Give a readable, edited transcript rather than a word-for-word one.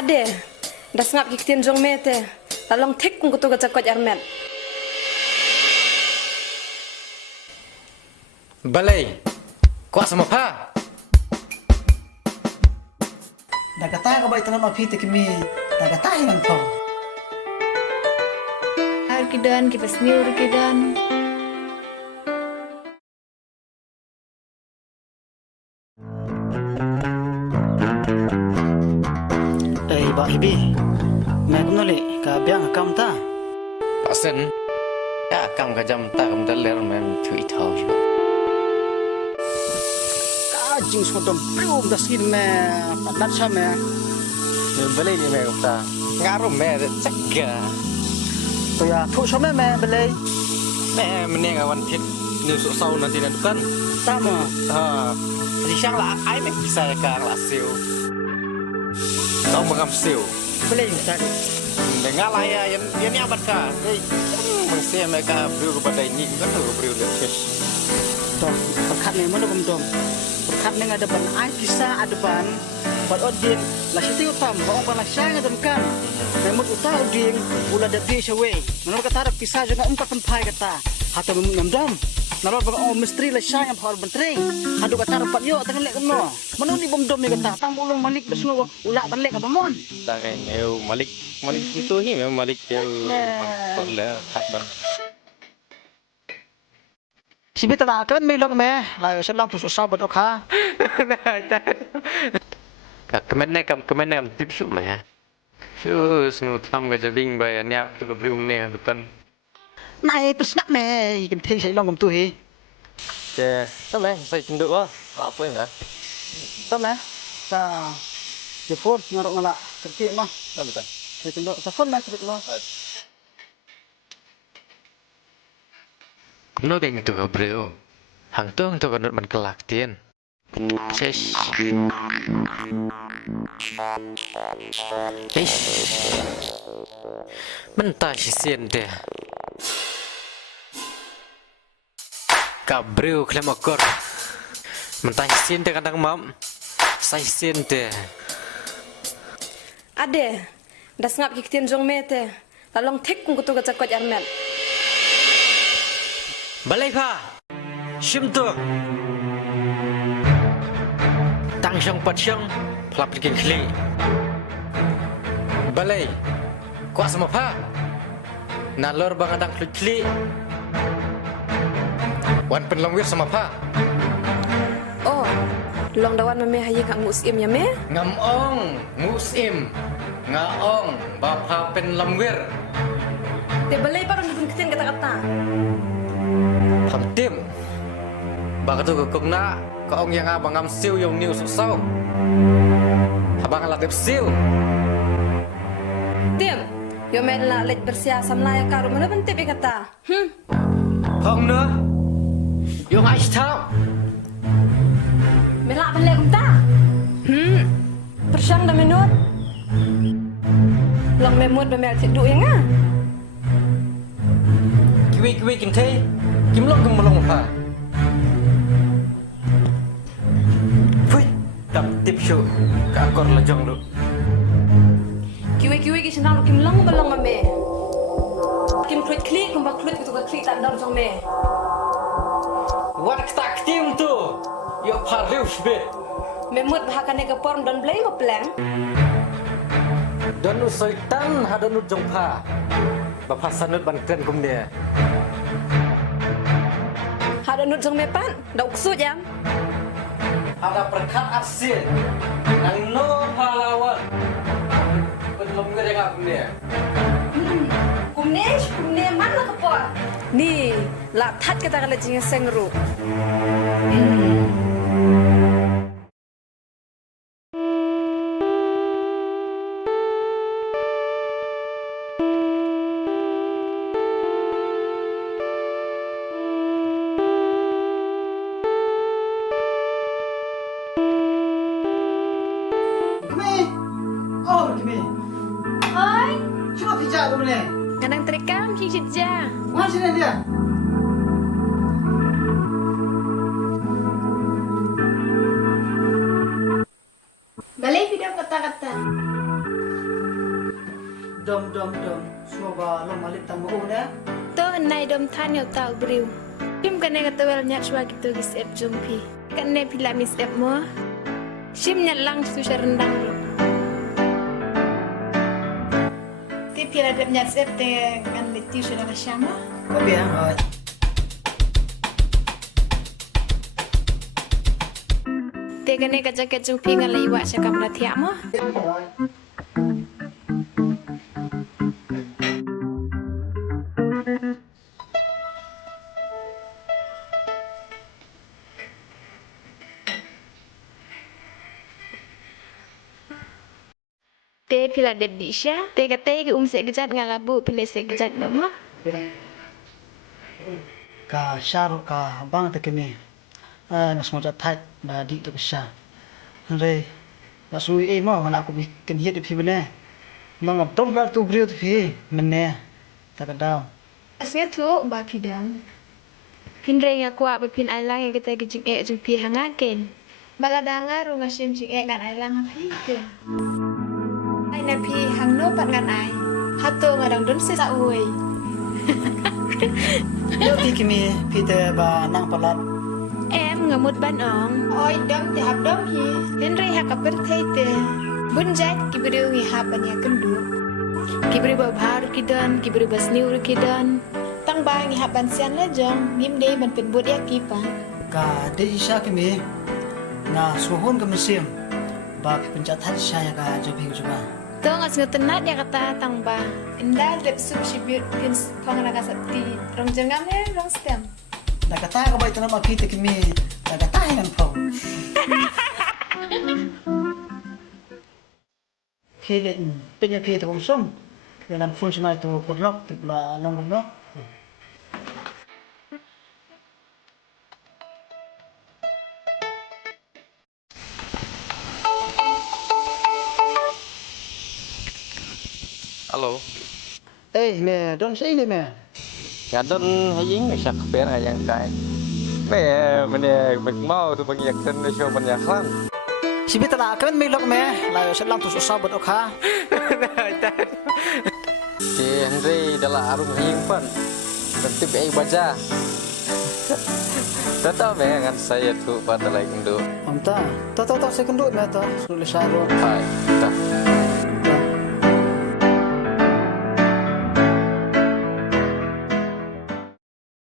Ade, dah ngap kikitin jong mete, lalong tek kung kutu gajak kod armet. Balay, kuat sama pa. Dah kata ka ba itanam api tekmi, dah kata hilang tau. Har kidan kipas niur kidan. Ba ibi, मैं कुम नले का ब्यांग काम ta. Pasen, ya kam kajam ta kam daler mem thui thau jo. Ka jing sodom prium da sin me, patat sa me. Balay ni me ta. Ngarum me cakga. To ya thu so me belai. Me meneng awan thit ni su sau nanti nan kan. Tama. Ha, di siang la ai me bisa ka la siu. Tao mengam siu. Belai ta. Dengar lah ya, yang ni amat ka. Hei, mesti mereka beriu kepada ini kan tu beriu lepas. To, perkat ni mana kum dom. Perkat ni ada ban ai kisah ada ban. Buat odin, la siti utam, orang pan la syang ada kan. Memut utah odin, ula da bi shawe. Menurut kata ada pisah juga empat tempai kata. Hatta memut ngam. Nalor bang oh misteri la syang yang power bentring. Adu kata rapat yo tangan lek kemno. Manu ni bom dom ni kata, tang ulung malik besno ulak tanlek apa mon. Tak kan, Malik itu ni memang Malik dia boleh tak ban. Si beta tak kan melok me, la saya lang tu susah buat okha. Kemenang tips tu ya. Sure, semua tam kerja bing bayar ni tu beriu ni betul. Này tôi snap mẹ, cái thiên sẽ lòng cùng tôi hi. Chè, tao mẹ xây trình độ quá, apa ya? Tâm mẹ, ta, cái phone nhà rộng là thực hiện mà, Tak betul. thì trình độ sa phone mẹ thực hiện mà. Nó bên tu beriu, hang tu kan man kelak tien. Ses. Mentah sisian deh. Kabriu klemakor. Mentah sisian deh kadang mam. Saya sisian deh. Ade, dah ngap kikitin jong mete, lalong tek kung kutu gajak kod armet. Balai pa. Shim tu. Tang syang pat syang. Pelap bikin kli. Balai. Kuat sama pa. Nalor bang adang kli. Wan penlongwir sama pa. Oh, long dawan mame hayi kak musim ya me? Ngamong musim. Ngaong bapa penlongwir. Te balay parang kikitin kata-kata. Hamtim. Baka tu kung na kaong yang abang ngam siu yung niu susau. Abang alat siu. Tim, yo men la lej bersiasam la ya karu mana bentip kata. Hong na. Yung ais tau. Melak balik kumta. Persyang dah menut. Long memut bemel tidur yang ah. Kiwi kintai. Kimlong kemulong apa? Fui. Tak tip show. Ka akor lejong lu. Kiwi kisah lu kim long balong mame. Kim klik klik kumbak klik itu ke klik tak dar jong me. Wat tak tim tu. Yo parius bit. Memut bahakan ke porm dan blame pelang. Dan sultan hadanut jongpa. Bapak sanut banten kum dia. Ada nut jong mepan, dah uksud yang. Ada perkat asin. Nang no pahlawan. Belum gede ngak kum dia. Kumne mana ke por? Ni, lah tat kita kalau jinga sengru. Oi, Cuma pijak tu ni. kadang terikam cicit ja. Mana sini dia? Balai video kata-kata. dom. Semoga lo malik tamu ya. To nai dom tan yo tau briu. Shim kan ne katawel nyat shwa gitu gis ep jumpi. Kan ne pila mis ep mo. Shim nyat lang su rendang lo. Ti pila dep nyat ep te kan le ti shura shama. Kau biar. Te kan ne kaja ke jumpi ngan le iwa shakam na tiak mo. Te pila dep di sya. Te kate ke se gejat ngalabu pila se gejat mo. Ka syar ka bang te kini. Nas mau jat ba di tu besar. Re. Basui mo mana aku bikin hiat di mana. Mangap tom kal tu brio tu pi mana. Tak ada. Asnya tu ba pidang. Pindre nga kuat bepin ailang yang kita gejing jumpi hangaken. Baladanga runga sim jing ngan ailang api ke. Ai na pi hang no pat ngan ai. Hato ngadang dun se sa uai. Yo pi kimi pi te ba nang palat. Em ngamut ban ong. Oi dom te hab dom hi. Pindre ha kaper thei te. Bunjat kibru ngi haban ya kendu. Kibru ba bhar kidan, kibru ba sniur kidan. Tang ba ngi haban sian le jong, nim dei man pen bot ya kipa. Ka de isya kimi. Na suhun ke musim. Ba pencet hati saya ka jabing juga. To ngas ngutenat ya kata tang ba. Indah lep sup shibir pin pangan naga sakti. Rong jengam le rong stem. Dah kata ka baik tanam api te kimi. Dah kata yang pau. Khi penya pi te konsum. Dalam fun semai tu kodlok te la long kodlok. Halo. Me, don say ni me. Ngadon haying sak ber yang kai. Me mene mau tu banyak kan show banyak kan. Si bitala kan me lok me. La yo selang tu susah buat okha. Si Henry dalam arung haying pan. Tertib baca. Tetap dengan saya tu pada lagi tu. Amta. Ta second do me ta. Sulit syaro. Hai. Dah.